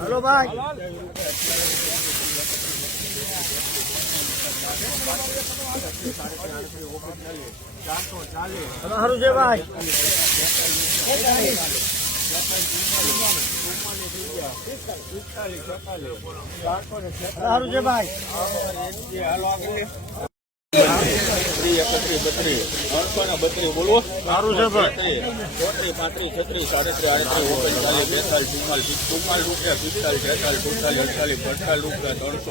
Hello ભાઈ સારું છે ભાઈ સારું છે ભાઈ એકત્રીસ બત્રીસ ત્રણસો ને બત્રીસ બોલો. સારું છે ભાઈ. ચોત્રીસ પાંત્રીસ છત્રીસ સાડત્રીસ આડત્રીસ ઓગણચાલીસ બેતાલીસ ચુમ્માલીસ ચુમ્માલીસ રૂપિયા પિસ્તાલીસ છેતાલીસ સુડતાલીસ અડતાલીસ અડતાલીસ રૂપિયા ત્રણસો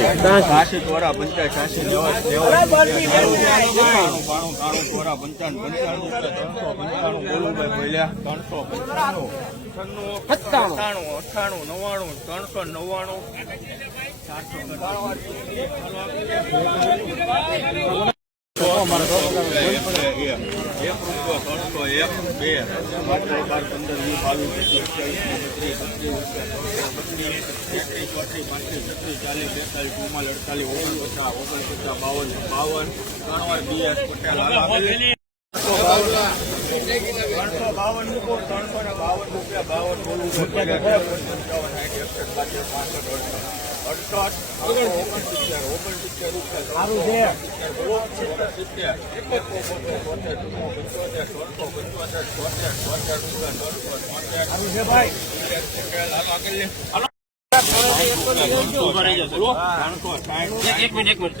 છાસી ચોરા પંચાયત પંચાણું ત્રણસો પંચાણું બોલુભાઈ ભોલ્યા ત્રણસો પંચાણું સત્તાણું અઠ્ઠાણું નવ્વાણું ત્રણસો નવ્વાણું એક રૂપિયો ત્રણસો એક બે બાર બાર પંદર વીસ બાવીસ પચીસ અઠ્યાવીસ ત્રીસ બત્રીસ બત્રીસ તેત્રીસ ચોત્રીસ પાંત્રીસ છત્રીસ ચાલીસ બેતાલીસ ચુમ્માલીસ અડતાલીસ ઓગણપચાસ ઓગણપચાસ બાવન બાવન ત્રણ વાર બી એસ પટેલ ત્રણસો બાવન મૂકો ત્રણસો ને બાવન રૂપિયા બાવન બોલવું પંચાવન સાઠ એકસઠ બાસઠ પાસઠ અડસઠ અડસઠ ઓગણસિત્તેર ઓગણસિત્તેર રૂપિયા સારું છે સિત્તેર એકોતેર બોતેર પંચોતેર ત્રણસો પંચોતેર છોતેર છોતેર એક મિનિટ એક મિનિટ.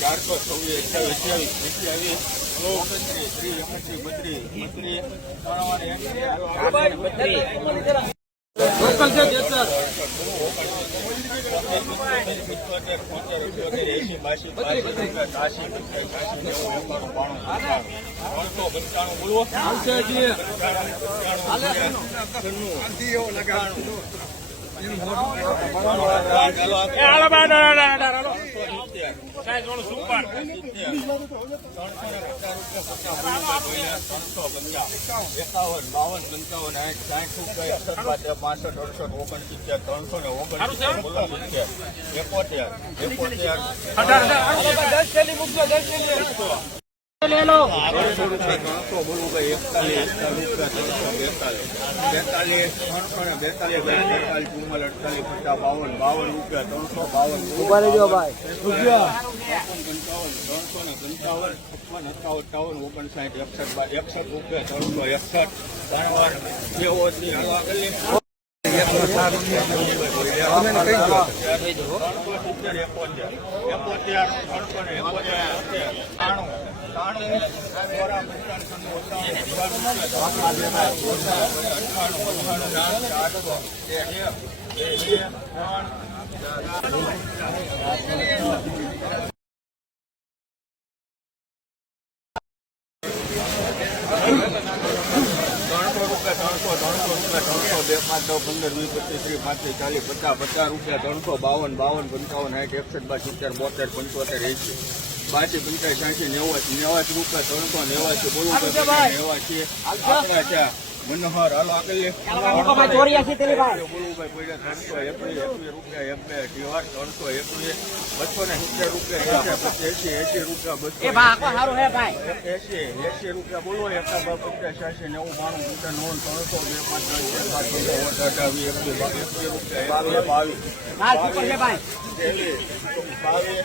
ચારસો છવ્વીસ અઠ્યાવીસ અઠ્યાવીસ ઓગણત્રીસ ત્રીસ એકત્રીસ બત્રીસ બત્રીસ લોકલ છે હાલો. સાહેબ થોડું સુપર એકાવન બાવન પંચાવન સાઠ સાઠ એકસઠ બાદ પાસઠ અડસઠ ઓગણસિત્તેર ત્રણસો ને ઓગણસિત્તેર એકોતેર એકોતેર દસ થેલી મૂકજો દસ થેલી લે ત્રણસો ને પંચાવન છપ્પન અઠાવન અઠાવન ઓગણસાઠ એકસઠ બાર એકસઠ રૂપિયા. ત્રણસો એકસઠ ત્રણ વાર જેવો ત્રણસો રૂપિયા ત્રણસો ત્રણસો રૂપિયા ત્રણસો બે પાંચ દસ પંદર વીસ પચીસ ત્રીસ પાંત્રીસ ચાલીસ પચાસ પચાસ રૂપિયા ત્રણસો બાવન બાવન પંચાવન સાઠ એકસઠ બાર સિત્તેર બોતેર પંચોતેર એસી બાસી પંચાસ સાઠી નેવાસી નેવાસી રૂપિયા ત્રણસો નેવાસી બોલું નેવાસી છે મનોહર હાલો આગળ ભાઈ ત્રણસો એકવીસ એકવીસ રૂપિયા એક બે ત્રણસો એકવીસ બસો ને સિત્તેર રૂપિયા એસી એસી એસી રૂપિયા બસો. એસી એસી રૂપિયા બોલો એકા પચાસ છ્યાસી નેવું બાણું ત્રણસો બે પાંચ ત્રણ પાંચ પંદર રૂપિયા બાવીસ બાવીસ. બાવીસ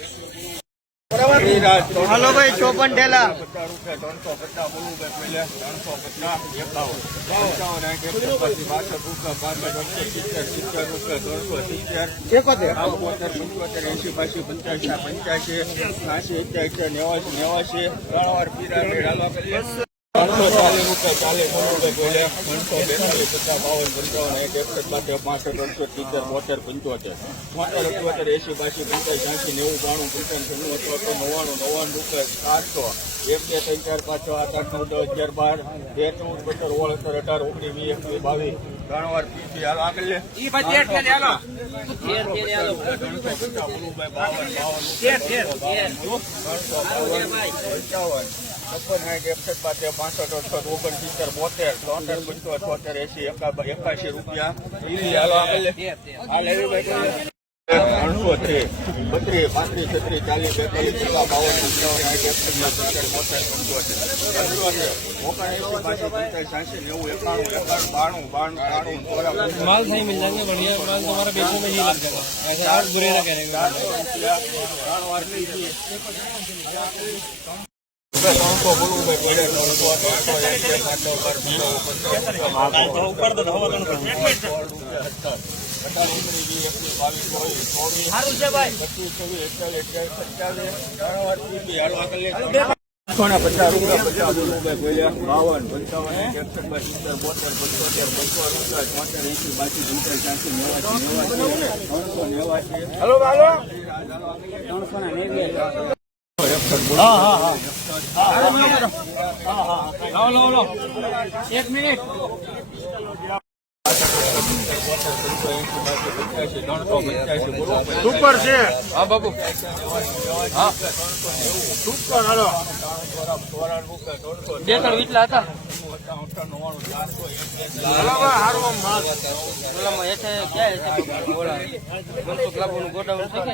હાલો ભાઈ, ચોપન ઠેલા. ત્રણસો પચાસ બોલું ભાઈ ત્રણસો પચાસ એકાવન એકસઠ બાસઠ રૂપિયા સિત્તેર રૂપિયા ત્રણસો સિત્તેર એકોતેર બોતેર પંચોતેર એસી બાસી, પંચ્યાસી પંચ્યાસી અત્યાસી નેવાસી નેવાસી ત્રણ વાર કરીએ ત્રણસો ચાલીસ રૂપિયા ચાલીસ બોલું બોલે ત્રણસો બેતાલીસ પચાસ બાવન પંચાવન એક એકસઠ બાસઠ પાસઠ અડસઠ સિત્તેર બોતેર પંચોતેર બોતેર અઠ્યોતેર એસી બાસી પંચાસ છ્યાસી નેવું બાણું પંચાવન છન્નું અઠ્યોતેર નવ્વાણું નવ્વાણું રૂપિયા સાતસો એક બે ત્રણ ચાર પાંચ છ આઠ આઠ નવ દસ અગિયાર બાર તેર ચૌદ પંદર ઓળ અઢાર અઢાર ઓગણીસ વીસ એકવીસ બાવીસ ત્રણ વાર પીસી હાલો આગળ લે ત્રણસો બાવન બાવન તેર તેર ત્રણસો બાવન પંચાવન છપ્પન સાઠ એકસઠ બાતેર પાસઠ અડસઠ ઓગણસિત્તેર બોતેર ચોતેર પંચોતેર છોતેર એસી એકા એકાશી રૂપિયા ઈ હાલો આગળ લે આ લેવી ભાઈ ત્રણસો છે બત્રીસ પાંત્રીસ છત્રીસ ચાલીસ બેતાલીસ પચાસ બાવન પંચાવન સાઠ એકસઠ સિત્તેર બોતેર પંચોતેર પંચોતેર ઓગણએંસી પાસઠ પંચાસ છ્યાસી નેવું એકાણું એકાણું બાણું બાણું ત્રાણું ચોરાણું माल सही मिल जाएंगे बढ़िया माल तुम्हारा बेचने में ही लग जाएगा ऐसे आप बुरे ना करेंगे ચારસો ત્રણસો ત્રણસો ત્રણસો પચીસ પચાસ રૂપિયા પચાસ પંચાવન એકસઠ બાર સિત્તેર બોતેર પંચોતેર પંચો રૂપિયા છોતેર એંસી બાસી પંચાસ ત્યાંસી નેવાસી ત્રણસો નેવાસી હાલો એક મિનિટ સુપર છે. હા બાબુ. હા. સુપર હાલો. બે ત્રણ વીટલા હતા. ગોડાઉન છે કે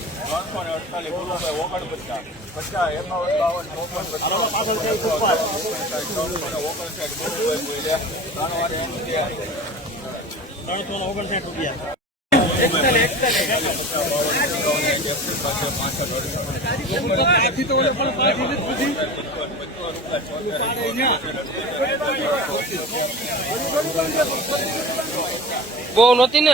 ત્રણસો ને અડતાલીસ ઓગણપચાસ પચાસ ને? ઓગણસાઠ કે બહુ નહોતી ને